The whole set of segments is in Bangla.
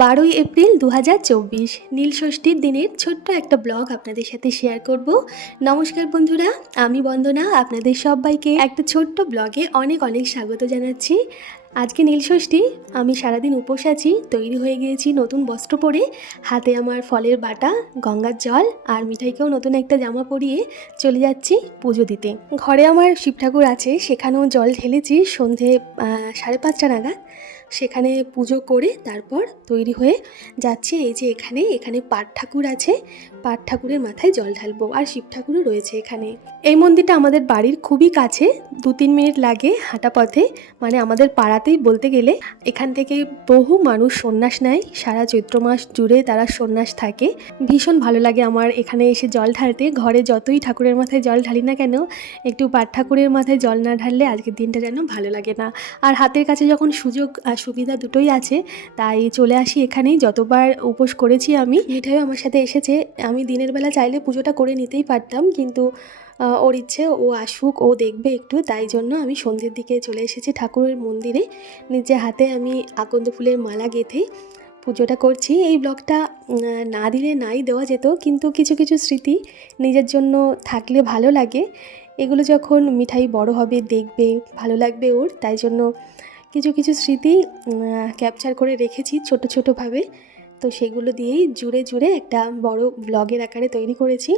বারোই এপ্রিল দু হাজার চব্বিশ নীলষষ্ঠীর দিনের ছোট্ট একটা ব্লগ আপনাদের সাথে শেয়ার করব। নমস্কার বন্ধুরা, আমি বন্দনা, আপনাদের সবাইকে একটা ছোট্ট ব্লগে অনেক অনেক স্বাগত জানাচ্ছি। আজকে নীলষষ্ঠী আমি সারাদিন উপোস আছি, তৈরি হয়ে গিয়েছি নতুন বস্ত্র পরে, হাতে আমার ফলের বাটা, গঙ্গার জল আর মিঠাইকেও নতুন একটা জামা পরিয়ে চলে যাচ্ছি পুজো দিতে। ঘরে আমার শিব ঠাকুর আছে, সেখানেও জল ঢেলেছি সন্ধে সাড়ে পাঁচটা নাগাদ। সেখানে পুজো করে তারপর তৈরি হয়ে যাচ্ছি এই যে এখানে এখানে পাট ঠাকুর আছে। পাট ঠাকুরের মাথায় জল ঢালবো। আর শিব ঠাকুরও রয়েছে এখানে। এই মন্দিরটা আমাদের বাড়ির খুবই কাছে, দু তিন মিনিট লাগে হাঁটা পথে। মানে আমাদের পাড়াতেই বলতে গেলে, এখান থেকে বহু মানুষ সন্ন্যাস নেয়। সারা চৈত্র মাস জুড়ে তারা সন্ন্যাস থাকে। ভীষণ ভালো লাগে আমার এখানে এসে জল ঢালতে। ঘরে যতই ঠাকুরের মাথায় জল ঢালি না কেন, একটু পাট ঠাকুরের মাথায় জল না ঢাললে আজকের দিনটা যেন ভালো লাগে না। আর হাতের কাছে যখন সুযোগ সুবিধা দুটোই আছে। তাই চলে আসি এখানেই। যতবার উপোস করেছি আমি, মিঠাইও আমার সাথে এসেছে। আমি দিনের বেলা চাইলে পুজোটা করে নিতেই পারতাম, কিন্তু ওর ইচ্ছে, ও আসুক, ও দেখবে একটু। তাই জন্য আমি সন্ধ্যের দিকে চলে এসেছি ঠাকুরের মন্দিরে। নিজে হাতে আমি আকন্দ ফুলের মালা গেঁথে পুজোটা করছি। এই ব্লগটা না দিলে নাই দেওয়া যেত, কিন্তু কিছু কিছু স্মৃতি নিজের জন্য থাকলে ভালো লাগে। এগুলো যখন মিঠাই বড় হবে, দেখবে, ভালো লাগবে ওর। তাই জন্য কিছু কিছু স্মৃতি ক্যাপচার করে রেখেছি ছোট, ছোটোভাবে। তো সেগুলো দিয়েই জুড়ে জুড়ে একটা বড় ব্লগের আকারে তৈরি করেছি।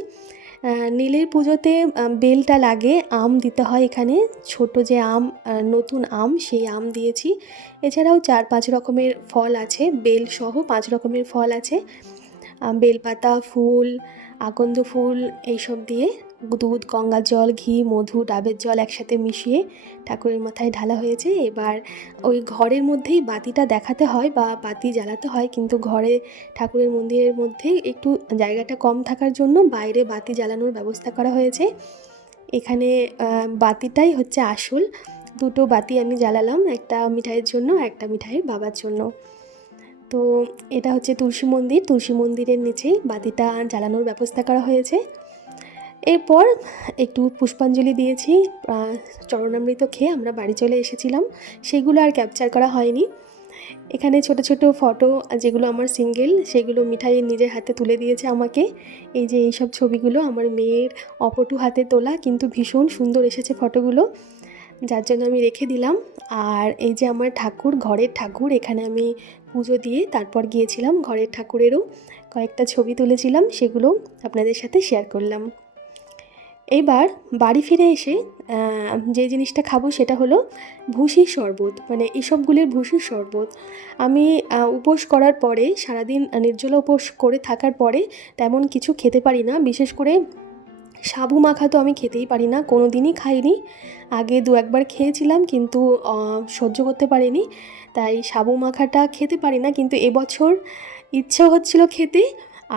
নীলের পুজোতে বেলটা লাগে, আম দিতে হয় এখানে। ছোট যে আম নতুন আম, সেই আম দিয়েছি। এছাড়াও চার, পাঁচ রকমের ফল আছে, বেল সহ পাঁচ রকমের ফল আছে। বেলপাতা, ফুল, আকন্দ ফুল এইসব দিয়ে দুধ গঙ্গার জল, ঘি, মধু, ডাবের জল একসাথে মিশিয়ে ঠাকুরের মাথায় ঢালা হয়েছে। এবার ওই ঘরের মধ্যেই বাতিটা দেখাতে হয় বা বাতি জ্বালাতে হয়, কিন্তু ঘরে ঠাকুরের মন্দিরের মধ্যে একটু জায়গাটা কম থাকার জন্য বাইরে বাতি জ্বালানোর ব্যবস্থা করা হয়েছে। এখানে বাতিটাই হচ্ছে আসল। দুটো বাতি আমি জ্বালালাম, একটা মিঠাইয়ের জন্য একটা মিঠাইয়ের বাবার জন্য। তো এটা হচ্ছে তুলসী মন্দির। তুলসী মন্দিরের নিচেই বাতিটা জ্বালানোর ব্যবস্থা করা হয়েছে। এরপর একটু পুষ্পাঞ্জলি দিয়েছি। চরণামৃত খেয়ে আমরা বাড়ি চলে এসেছিলাম। সেগুলো আর ক্যাপচার করা হয়নি। এখানে ছোট ছোট ফটো যেগুলো আমার সিঙ্গেল সেগুলো মিঠাই নিজের হাতে তুলে দিয়েছে আমাকে। এই যে এইসব ছবিগুলো আমার মেয়ের অপটু হাতে তোলা, কিন্তু ভীষণ সুন্দর এসেছে ফটোগুলো যার জন্য আমি রেখে দিলাম। আর এই যে আমার ঠাকুর, ঘরের ঠাকুর, এখানে আমি পুজো দিয়ে তারপর গিয়েছিলাম ঘরের ঠাকুরেরও কয়েকটা ছবি তুলেছিলাম, সেগুলো আপনাদের সাথে শেয়ার করলাম। এইবার বাড়ি ফিরে এসে যে জিনিসটা খাব সেটা হলো ভুসির শরবত মানে এসবগুলির ভুসির শরবত। আমি উপোস করার পরে, সারাদিন নির্জলা উপোস করে থাকার পরে তেমন কিছু খেতে পারি না, বিশেষ করে সাবু মাখা তো আমি খেতেই পারি না কোনো দিনই খাইনি। আগে দু একবার খেয়েছিলাম কিন্তু সহ্য করতে পারিনি। তাই সাবু মাখাটা খেতে পারি না কিন্তু এবছর ইচ্ছা হচ্ছিল খেতে।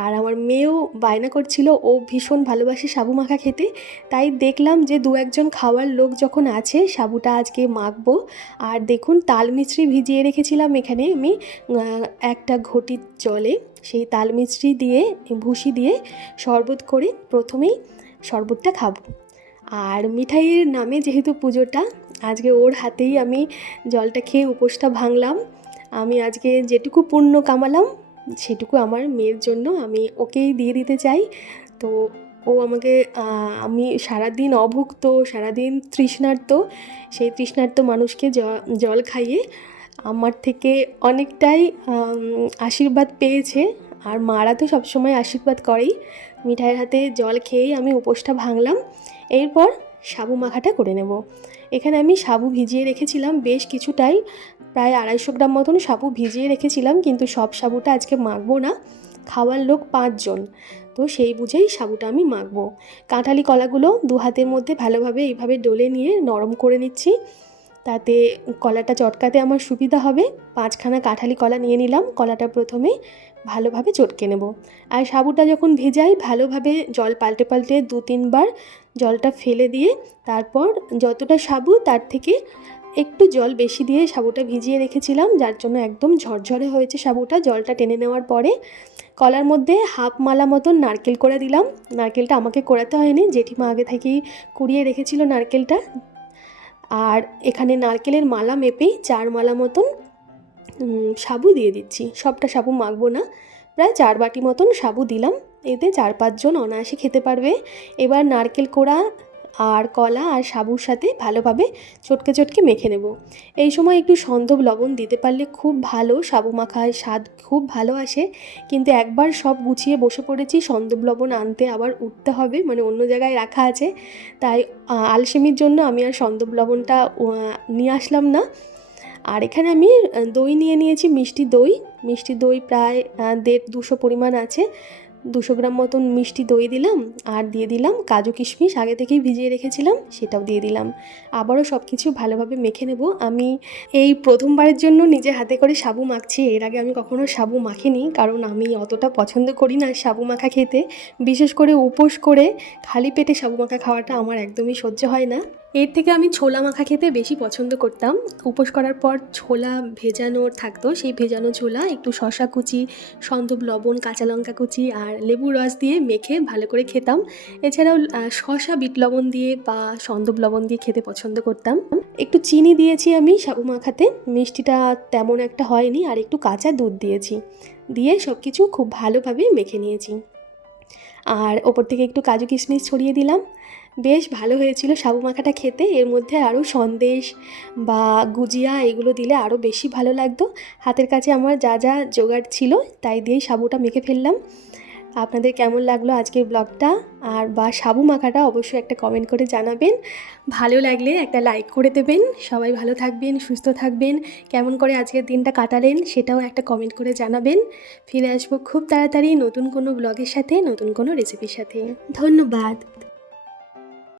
আর আমার মেয়েও বায়না করছিল, ও ভীষণ ভালোবাসে সাবু মাখা খেতে। তাই দেখলাম যে দু একজন খাওয়ার লোক যখন আছে, সাবুটা আজকে মাখবো। আর দেখুন, তাল মিছরি ভিজিয়ে রেখেছিলাম এখানে আমি একটা ঘটির জলে। সেই তাল মিছরি দিয়ে, ভুসি দিয়ে শরবত করে প্রথমেই শরবতটা খাব। আর মিঠাইয়ের নামে যেহেতু পুজোটা, আজকে ওর হাতেই আমি জলটা খেয়ে উপোসটা ভাঙলাম। আমি আজকে যেটুকু পুণ্য কামালাম, সেটুকু আমার মেয়ের জন্য আমি ওকেই দিয়ে দিতে চাই। তো ও আমাকে আমি সারাদিন অভুক্ত, সারাদিন তৃষ্ণার্ত, সেই তৃষ্ণার্ত মানুষকে জল খাইয়ে আমার থেকে অনেকটাই আশীর্বাদ পেয়েছে। আর মারা তো সবসময় আশীর্বাদ করেই। মিঠাইয়ের হাতে জল খেয়েই আমি উপোসটা ভাঙলাম। এরপর সাবু মাখাটা করে নেব। এখানে আমি সাবু ভিজিয়ে রেখেছিলাম বেশ কিছুটাই, প্রায় আড়াইশো গ্রাম মতন সাবু ভিজিয়ে রেখেছিলাম, কিন্তু সব সাবুটা আজকে মাখবো না। খাওয়ার লোক পাঁচজন, তো সেই বুঝেই সাবুটা আমি মাখবো। কাঁঠালি কলাগুলো দু হাতের মধ্যে ভালোভাবে এইভাবে ডলে নিয়ে নরম করে নিচ্ছি। তাতে কলাটা চটকাতে আমার সুবিধা হবে। পাঁচখানা কাঁঠালি কলা নিয়ে নিলাম, কলাটা প্রথমে ভালোভাবে চটকে নেব। আর সাবুটা যখন ভেজাই, ভালোভাবে জল পাল্টে পাল্টে দু তিনবার জলটা ফেলে দিয়ে তারপর যতটা সাবু তার থেকে একটু জল বেশি দিয়ে সাবুটা ভিজিয়ে রেখেছিলাম, যার জন্য একদম ঝরঝরে হয়েছে সাবুটা। জলটা টেনে নেওয়ার পরে কলার মধ্যে হাফ মালা মতন নারকেল করে দিলাম। নারকেলটা আমাকে করাতে হয়নি, জেঠিমা আগে থেকেই কুড়িয়ে রেখেছিল নারকেলটা। আর এখানে নারকেলের মালা মেপেই চার মালা মতন সাবু দিয়ে দিচ্ছি। সবটা সাবু মাখবো না। প্রায় চার বাটি মতন সাবু দিলাম। এতে চার পাঁচজন অনায়াসে খেতে পারবে। এবার নারকেল কোড়া আর কলা আর সাবুর সাথে ভালোভাবে চটকে চটকে মেখে নেব। এই সময় একটু সন্ধব লবণ দিতে পারলে খুব ভালো, সাবু মাখায় স্বাদ খুব ভালো আসে। কিন্তু একবার সব গুছিয়ে বসে পড়েছি সন্দব লবণ আনতে আবার উঠতে হবে মানে অন্য জায়গায় রাখা আছে। তাই আলসেমির জন্য আমি আর সন্দব লবণটা নিয়ে আসলাম না। আর এখানে আমি দই নিয়ে নিয়েছি, মিষ্টি দই। মিষ্টি দই প্রায় দেড় দুশো পরিমাণ আছে। দুশো গ্রাম মতন মিষ্টি দই দিলাম আর দিয়ে দিলাম কাজু কিশমিশ, আগে থেকেই ভিজিয়ে রেখেছিলাম, সেটাও দিয়ে দিলাম। আবারও সব কিছু ভালোভাবে মেখে নেব। আমি এই প্রথমবারের জন্য নিজে হাতে করে সাবু মাখছি, এর আগে আমি কখনো সাবু মাখিনি, কারণ আমি অতটা পছন্দ করি না সাবু মাখা খেতে। বিশেষ করে উপোস করে খালি পেটে সাবু মাখা খাওয়াটা আমার একদমই সহ্য হয় না। এর থেকে আমি ছোলা মাখা খেতে বেশি পছন্দ করতাম। উপোস করার পর ছোলা ভেজানো থাকতো, সেই ভেজানো ছোলা, একটু শশা কুচি সন্দব লবণ, কাঁচা লঙ্কা কুচি আর লেবুর রস দিয়ে মেখে ভালো করে খেতাম। এছাড়াও শশা বিট লবণ দিয়ে বা সন্দব লবণ দিয়ে খেতে পছন্দ করতাম। একটু চিনি দিয়েছি আমি সাবু মাখাতে, মিষ্টিটা তেমন একটা হয়নি আর একটু কাঁচা দুধ দিয়েছি। দিয়ে সব কিছু খুব ভালোভাবে মেখে নিয়েছি। আর ওপর থেকে একটু কাজু কিশমিশ ছড়িয়ে দিলাম। বেশ ভালো হয়েছিল সাবু মাখাটা খেতে। এর মধ্যে আরও সন্দেশ বা গুজিয়া এগুলো দিলে আরও বেশি ভালো লাগতো। হাতের কাছে আমার যা যা জোগাড় ছিল তাই দিয়েই সাবুটা মেখে ফেললাম। আপনাদের কেমন লাগল আজকের ব্লগটা? আর বা সাবু মাখাটা অবশ্যই একটা কমেন্ট করে জানাবেন। ভালো লাগলে একটা লাইক করে দেবেন। সবাই ভালো থাকবেন, সুস্থ থাকবেন। কেমন করে আজকের দিনটা কাটালেন সেটাও একটা কমেন্ট করে জানাবেন। ফিরে আসব খুব তাড়াতাড়ি নতুন কোনো ব্লগের সাথে, নতুন কোনো রেসিপির সাথে। ধন্যবাদ।